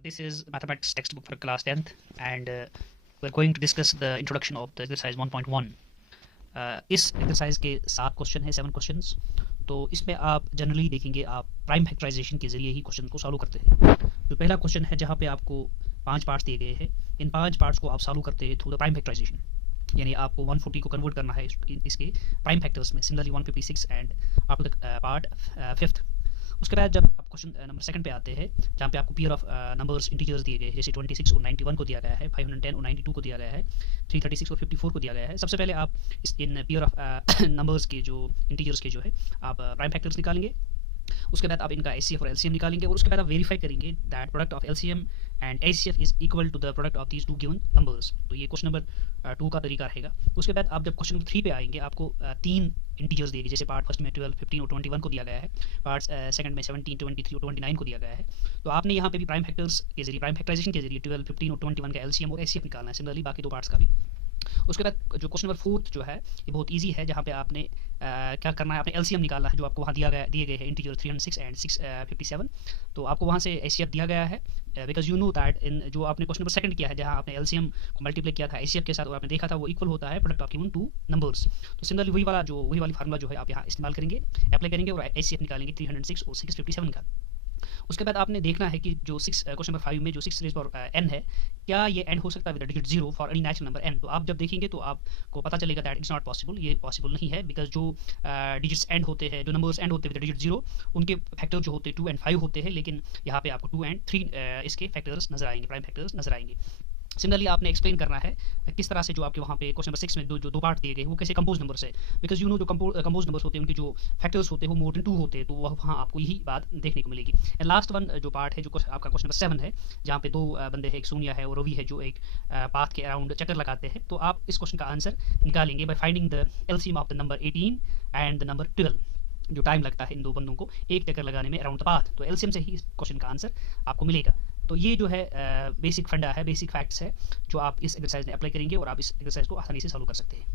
This is mathematics textbook for class 10th and we're going to discuss the introduction of the exercise 1.1. इस exercise के 7 question है 7 questions. तो इसमें आप generally देखेंगे आप प्राइम फैक्टराइजेशन के ज़रिए ही क्वेश्चन को सॉल्व करते हैं। तो पहला क्वेश्चन है जहाँ पे आपको 5 पार्ट्स दिए गए हैं, इन 5 पार्ट्स को आप सॉल्व करते हैं थ्रू द प्राइम फैक्टराइजेशन, यानी आपको 140 को कन्वर्ट करना है इसके प्राइम फैक्टर्स में, similarly 156 and up to the part 5th। उसके बाद जब आप क्वेश्चन नंबर 2 पे आते हैं जहाँ पे आपको पेयर ऑफ नंबर्स इंटीजर्स दिए गए हैं, जैसे 26 और 91 को दिया गया है, 510 और 92 को दिया गया है, 336 और 54 को दिया गया है। सबसे पहले आप इस इन पेयर ऑफ नंबर्स के जो इंटीजर्स के जो है आप प्राइम फैक्टर्स निकालेंगे। उसके बाद आप इनका एचसीएफ और एलसीएम निकालेंगे और उसके बाद आप वेरीफाई करेंगे that product of LCM and HCF is equal to the product of these two given numbers. तो ये क्वेश्चन नंबर 2 का तरीका रहेगा। उसके बाद आप जब क्वेश्चन नंबर 3 पे आएंगे आपको 3 इंटीजर्स दिए गए, जैसे पार्ट फर्स्ट में 12, 15 और 21 को दिया गया है, पार्ट सेकंड में 17, 23 और 29 को दिया गया है। तो आपने यहाँ पे भी प्राइम फैक्टर्स के जरिए, प्राइम फैक्टराइजेशन के जरिए 12, 15 और 21 का एलसीएम और एचसीएफ निकालना है, सिमिलरली बाकी 2 पार्ट्स का भी। उसके बाद जो क्वेश्चन नंबर 4 जो है ये बहुत इजी है, जहाँ पे आपने क्या करना है, आपने एलसीएम निकालना है जो आपको वहाँ दिए गए हैं इंटीजर 306 एंड 657। तो आपको वहाँ से एचसीएफ दिया गया है, because you know that in जो आपने क्वेश्चन नंबर 2 किया है जहाँ आपने एलसीएम को मल्टीप्लाई किया था एचसीएफ के साथ और आपने देखा था वो इक्वल होता है प्रोडक्ट ऑफ गिवन 2 नंबर्स। तो सिमिलरली वही वाली फार्मूला जो है आप यहाँ इस्तेमाल करेंगे, अप्लाई करेंगे और एचसीएफ निकालेंगे 306 और 657 का। उसके बाद आपने देखना है कि जो क्वेश्चन नंबर 5 में जो 6 रेज़ पावर n है, क्या ये एंड हो सकता है with digit 0 for any natural number n। तो आप जब देखेंगे तो आपको पता चलेगा दैट इट्स नॉट पॉसिबल, ये पॉसिबल नहीं है, बिकॉज जो डिजिट्स एंड होते हैं, जो नंबर्स एंड होते हैं विद डिजिट 0, उनके फैक्टर जो होते हैं 2 एंड 5 होते हैं, लेकिन यहाँ पे आपको 2 एंड 3 इसके फैक्टर्स नजर आएंगे, प्राइम फैक्टर्स नजर आएंगे। सिमिलरली आपने एक्सप्लेन करना है किस तरह से जो आपके वहाँ पे क्वेश्चन नंबर 6 में जो 2 पार्ट दिए गए वो कैसे कंपोज नंबर से, बिकॉज यू नो जो कंपोज नंबर्स होते हैं उनके जो फैक्टर्स होते हैं वो मोर देन 2 होते हैं, तो वहाँ आपको यही बात देखने को मिलेगी। एंड लास्ट वन जो पार्ट है जो आपका क्वेश्चन नंबर 7 है, जहाँ पे 2 बंदे हैं, एक सोनिया है और रवि है, जो एक पाथ के अराउंड चक्कर लगाते हैं। तो आप इस क्वेश्चन का आंसर निकालेंगे by finding the LCM of the number 18 and the number 12, जो टाइम लगता है इन 2 बंदों को एक चक्कर लगाने में अराउंड द पाथ। तो एलसीएम से ही इस क्वेश्चन का आंसर आपको मिलेगा। तो ये जो है बेसिक फंडा है, बेसिक फैक्ट्स है जो आप इस एक्सरसाइज में अप्लाई करेंगे और आप इस एक्सरसाइज को आसानी से सॉल्व कर सकते हैं।